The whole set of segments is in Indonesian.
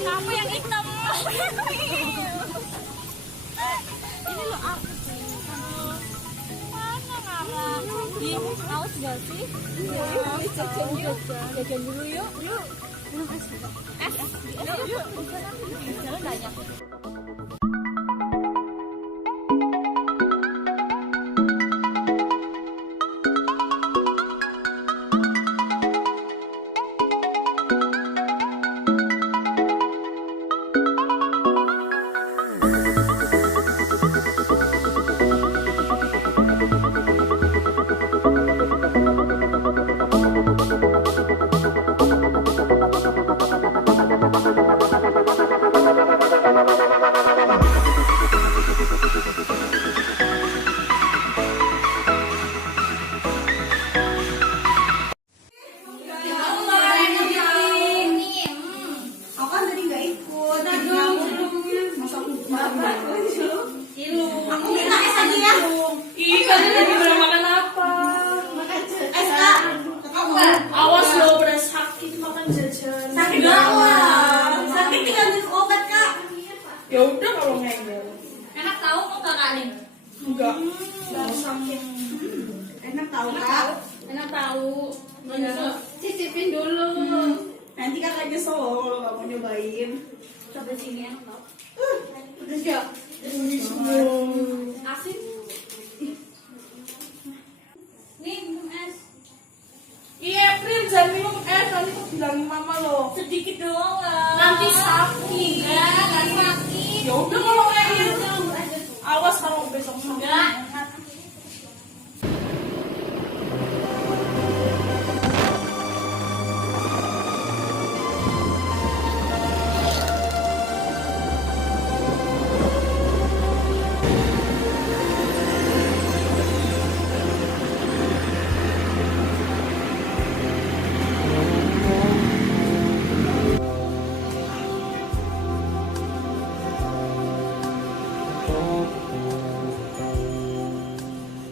Kamu yang hitam. Ini lo aku sih. Mana ngarang? Ih, haus gak sih? Iya, jajan dulu yuk. Yuk. Minum es. Es. Yuk. Jalan banyak. Awas lo beres sakit makan jajan. Sakit banget. Sakit tinggal minum obat, Kak. Ya udah kalau ngeyel. Enak tahu kok kakak nih? Enggak. Mau sakit. Enak tahu, Kak. Enak tahu. Iya. Cicipin dulu. Nanti Kakak nyesel loh kalau nggak mau nyobain. Coba sini enak tau. Pedes ya? Asin. Nih minum es. Iya, April jangan minum es, nanti aku bilangin mama lo. Sedikit doang lah. Nanti sakit. Enggak sakit. Ya udah kalau ngeyel. Awas kalau besok sakit. Enggak.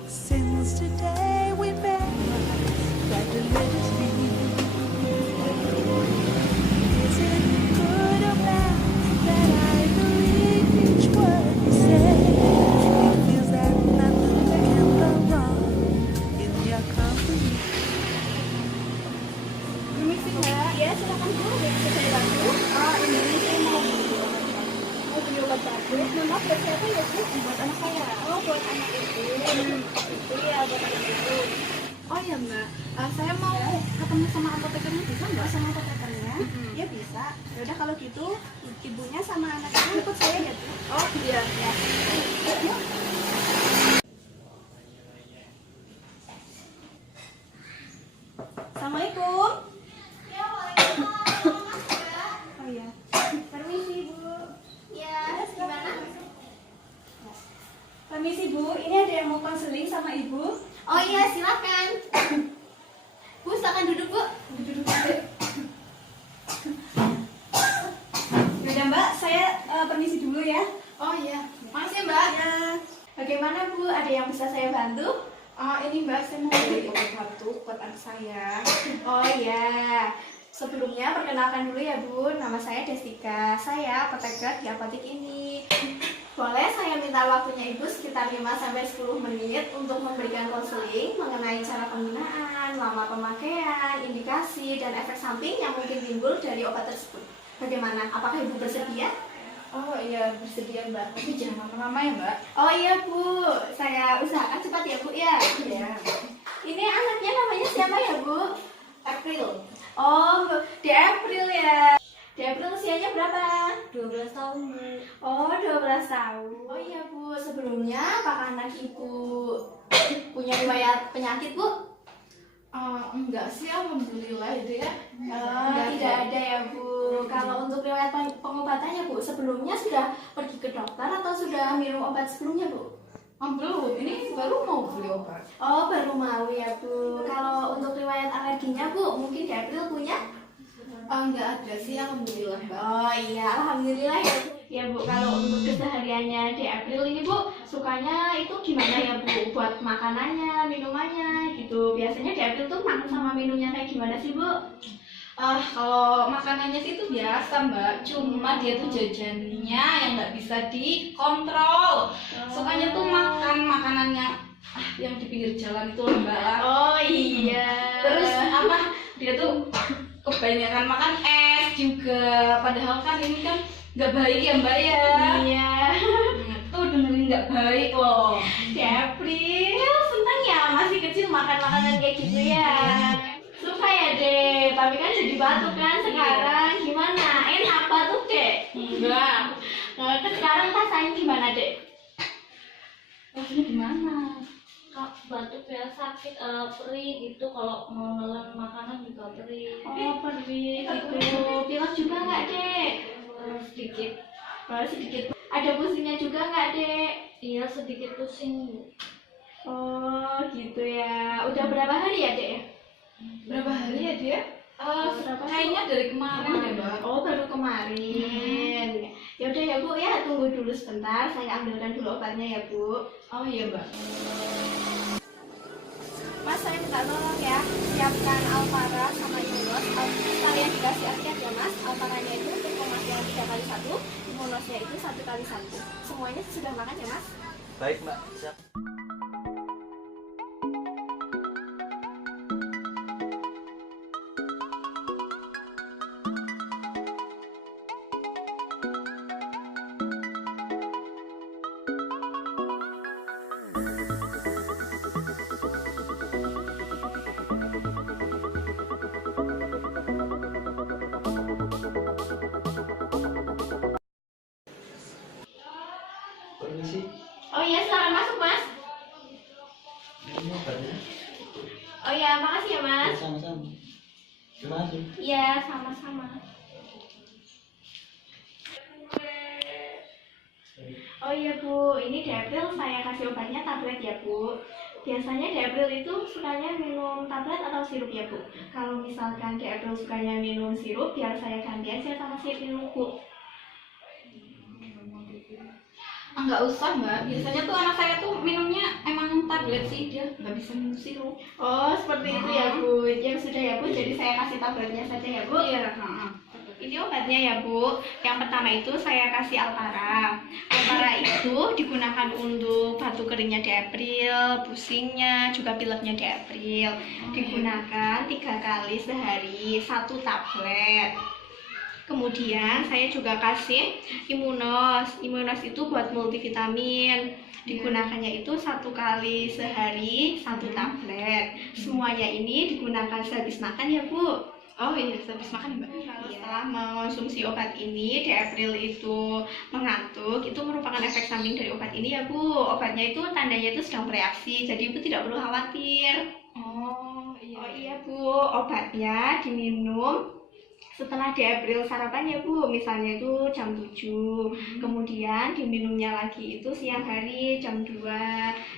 Since today we met, that delicious feeling. Is it good or bad that I believe each word you say? It feels that nothing can go wrong in your company. Permisi, Mbak. Ya, silakan Bu. Ada yang bisa saya bantu? Ini saya mau beli obat batuk. Mohon maaf, buat siapa ya, Bu? Buat anak saya. Oh, buat anak Ibu. Itu ya, buat anak Ibu. Oh ya, Mbak. Saya mau ketemu sama apotekernya, bisa nggak sama apotekernya? Ya bisa. Ya udah kalau gitu, ibunya sama anaknya ikut saya ya, Bu. Oh iya. Ya. Yuk. Assalamualaikum. Ya, waalaikumsalam. Oh iya. Permisi, Bu. Ya, gimana? Permisi, Bu. Ini ada yang mau konseling sama Ibu. Oh iya, silakan. Bu, silakan duduk, Bu. Duduk aja. Yaudah, Mbak. Saya permisi dulu ya. Oh iya, makasih Mbak. Ya. Bagaimana, Bu? Ada yang bisa saya bantu? Ini Mbak, saya mau beli obat batuk buat anak saya. Oh iya. Sebelumnya perkenalkan dulu ya, Bu. Nama saya Destika. Saya apoteker di apotek ini. Boleh saya minta waktunya Ibu sekitar 5-10 menit untuk memberikan konseling mengenai cara penggunaan, lama pemakaian, indikasi, dan efek samping yang mungkin timbul dari obat tersebut. Bagaimana? Apakah Ibu bersedia? Oh iya, bersedia Mbak. Tapi jangan lama-lama ya Mbak. Oh iya, Bu. Saya usahakan cepat ya, Bu ya. Iya. Ini anaknya namanya siapa ya, Bu? April. Oh, di April ya. Di April usianya berapa? 12 tahun, Bu. Oh, 12 tahun. Oh iya, Bu. Sebelumnya apakah anak Ibu punya riwayat penyakit, Bu? Enggak sih, alhamdulillah itu ya. Tidak ada ya, Bu. Kalau untuk riwayat pengobatannya, Bu, sebelumnya sudah pergi ke dokter atau sudah minum obat sebelumnya, Bu? Belum, ini baru mau beli obat. Oh, baru mau ya, Bu. Kalau untuk riwayat alerginya, Bu, mungkin di April punya? Enggak ada sih, alhamdulillah Mbak. Oh iya, alhamdulillah ya, Bu. Ya, Bu, kalau untuk kesehariannya di April ini, Bu, sukanya itu gimana ya, Bu? Buat makanannya, minumannya gitu. Biasanya di April tuh makan sama minumnya kayak gimana sih, Bu? Kalau makanannya sih itu biasa Mbak, cuma dia tuh jajannya yang nggak bisa dikontrol. Sukanya tuh makan makanannya yang di pinggir jalan itu loh Mbak. Oh iya. Terus apa? Dia tuh kebanyakan makan es juga. Padahal kan ini kan nggak baik ya Mbak ya. Iya. Tuh dengerin nggak baik loh. April senang ya masih kecil makan makanan kayak gitu ya. Suka ya dek, tapi kan jadi batuk kan sekarang. Gimana? Enak batuk dek? Enggak. Sekarang rasain gimana dek? Rasanya gimana? Kak, batuk ya sakit, perih gitu. Kalau mau nelen makanan juga perih. Oh perih gitu. Pilek juga nggak dek? Sedikit. Sedikit. Ada pusingnya juga nggak dek? Iya, sedikit pusing. Oh gitu ya. Udah berapa hari ya dek? Berapa hari ya dia? Kayaknya dari kemarin deh Mbak. Oh baru kemarin. Ya udah ya Bu ya, tunggu dulu sebentar. Saya ambilkan dulu obatnya ya Bu. Oh iya Mbak. Mas saya minta tolong ya, siapkan Alpara sama Imunos. Kalian dikasih artian ya Mas. Alparanya itu untuk pemakaian 3x1, Imunosnya itu 1x1. Semuanya sudah makan ya Mas? Baik Mbak, siap. Permisi, Oh iya, silakan masuk Mas. ini obatnya. Oh iya, makasih ya Mas. Sama-sama. Terima kasih. Iya, sama-sama. Oh iya Bu, ini di April saya kasih obatnya tablet ya Bu. Biasanya di April itu sukanya minum tablet atau sirup ya Bu? Kalau misalkan di April sukanya minum sirup, biar saya ganti aja sama sirup minum Bu. Enggak usah Mbak. Biasanya tuh anak saya tuh minumnya emang tablet sih, dia nggak bisa minum sirup. Oh seperti itu ya Bu. Ya sudah ya Bu, jadi saya kasih tabletnya saja ya Bu. Iya. Ini obatnya ya Bu. Yang pertama itu saya kasih Alpara. Alpara itu digunakan untuk batuk keringnya di April, pusingnya, juga pileknya di April. Digunakan 3 kali sehari, 1 tablet. Kemudian saya juga kasih Imunos. Imunos itu buat multivitamin. Digunakannya itu 1 kali sehari, 1 tablet. Semuanya ini digunakan sehabis makan ya Bu. Oh iya, habis makan Mbak. Kalau setelah mengonsumsi obat ini di April itu mengantuk, itu merupakan efek samping dari obat ini ya Bu. Obatnya itu tandanya itu sedang bereaksi, jadi Ibu tidak perlu khawatir. Oh iya. Oh iya Bu, obatnya diminum setelah di April sarapan ya Bu, misalnya itu jam 7. Kemudian diminumnya lagi itu siang hari jam 2.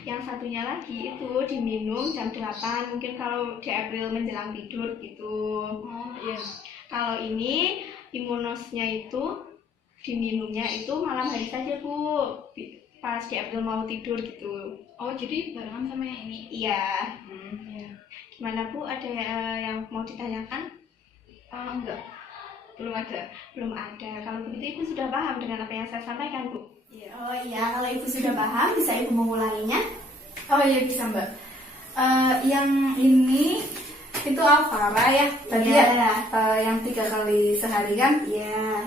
Yang satunya lagi itu diminum jam 8, mungkin kalau di April menjelang tidur gitu. Oh iya. Kalau ini Imunosnya itu diminumnya itu malam hari saja Bu, pas di April mau tidur gitu. Oh jadi barengan sama yang ini. Iya. Iya. Gimana Bu, ada yang mau ditanyakan? Enggak. Belum ada. Belum ada. Kalau begitu Ibu sudah paham dengan apa yang saya sampaikan Bu? Iya. Oh iya, kalau Ibu sudah paham bisa Ibu mengulanginya. Oh iya bisa Mbak. Yang ini itu Alpara ya tadi Iya. ya. Yang 3 kali sehari kan. Iya.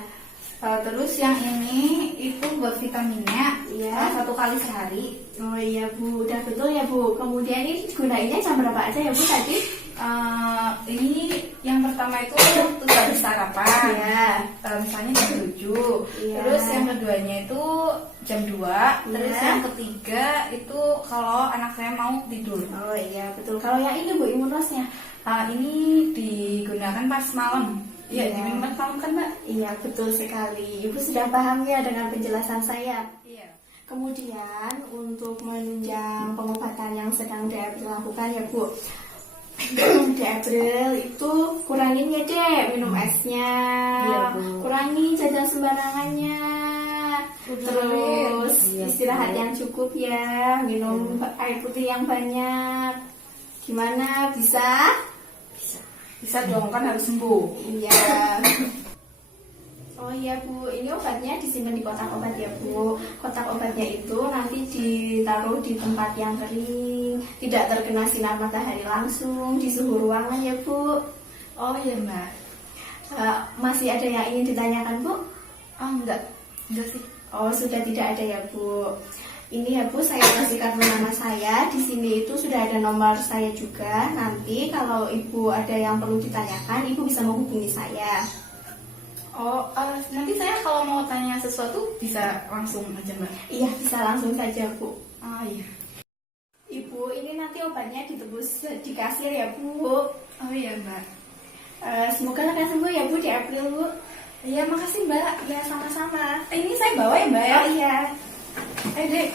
Terus yang ini itu buat vitaminnya. Iya. 1 kali sehari. Oh iya Bu, udah betul ya Bu. Kemudian ini gunainnya jam berapa aja ya Bu tadi? Ini yang pertama itu untuk habis sarapan. Iya. Misalnya jam 7. Iya. Terus yang keduanya itu jam 2. Terus Iya. yang ketiga itu kalau anak saya mau tidur. Oh iya betul. Kalau yang ini Bu, Imunosnya? Ini digunakan pas malam. Iya, Iya. diminum pas malam kan Mbak? Iya betul sekali. Ibu sudah paham ya dengan penjelasan saya. Iya. Kemudian untuk menunjang pengobatan yang sedang dilakukan ya Bu, di April itu kurangin ya dek minum esnya, Iya, Bu. kurangi jajan sembarangannya, terus Iya, istirahat Bu. yang cukup ya, minum air putih yang banyak. Gimana, bisa? Bisa. Bisa dong, kan harus sembuh. Iya. Oh iya Bu, ini obatnya disimpan di kotak obat ya Bu. Kotak obatnya itu nanti ditaruh di tempat yang kering, tidak terkena sinar matahari langsung, di suhu ruangan ya Bu. Oh iya Mbak. Masih ada yang ingin ditanyakan Bu? Oh enggak sih. Oh sudah tidak ada ya Bu. Ini ya Bu, saya kasih kartu nama saya. Di sini itu sudah ada nomor saya juga. Nanti kalau Ibu ada yang perlu ditanyakan, Ibu bisa menghubungi saya. Oh, nanti saya kalau mau tanya sesuatu bisa langsung aja Mbak. Iya, bisa langsung saja Bu. Oh iya. Ibu, ini nanti obatnya ditebus di kasir ya Bu. Oh iya Mbak. Semoga lekas sembuh ya Bu di April Bu. Iya makasih Mbak. Ya sama-sama. Ini saya bawa ya Mbak ya. Oh iya. Ayo deh.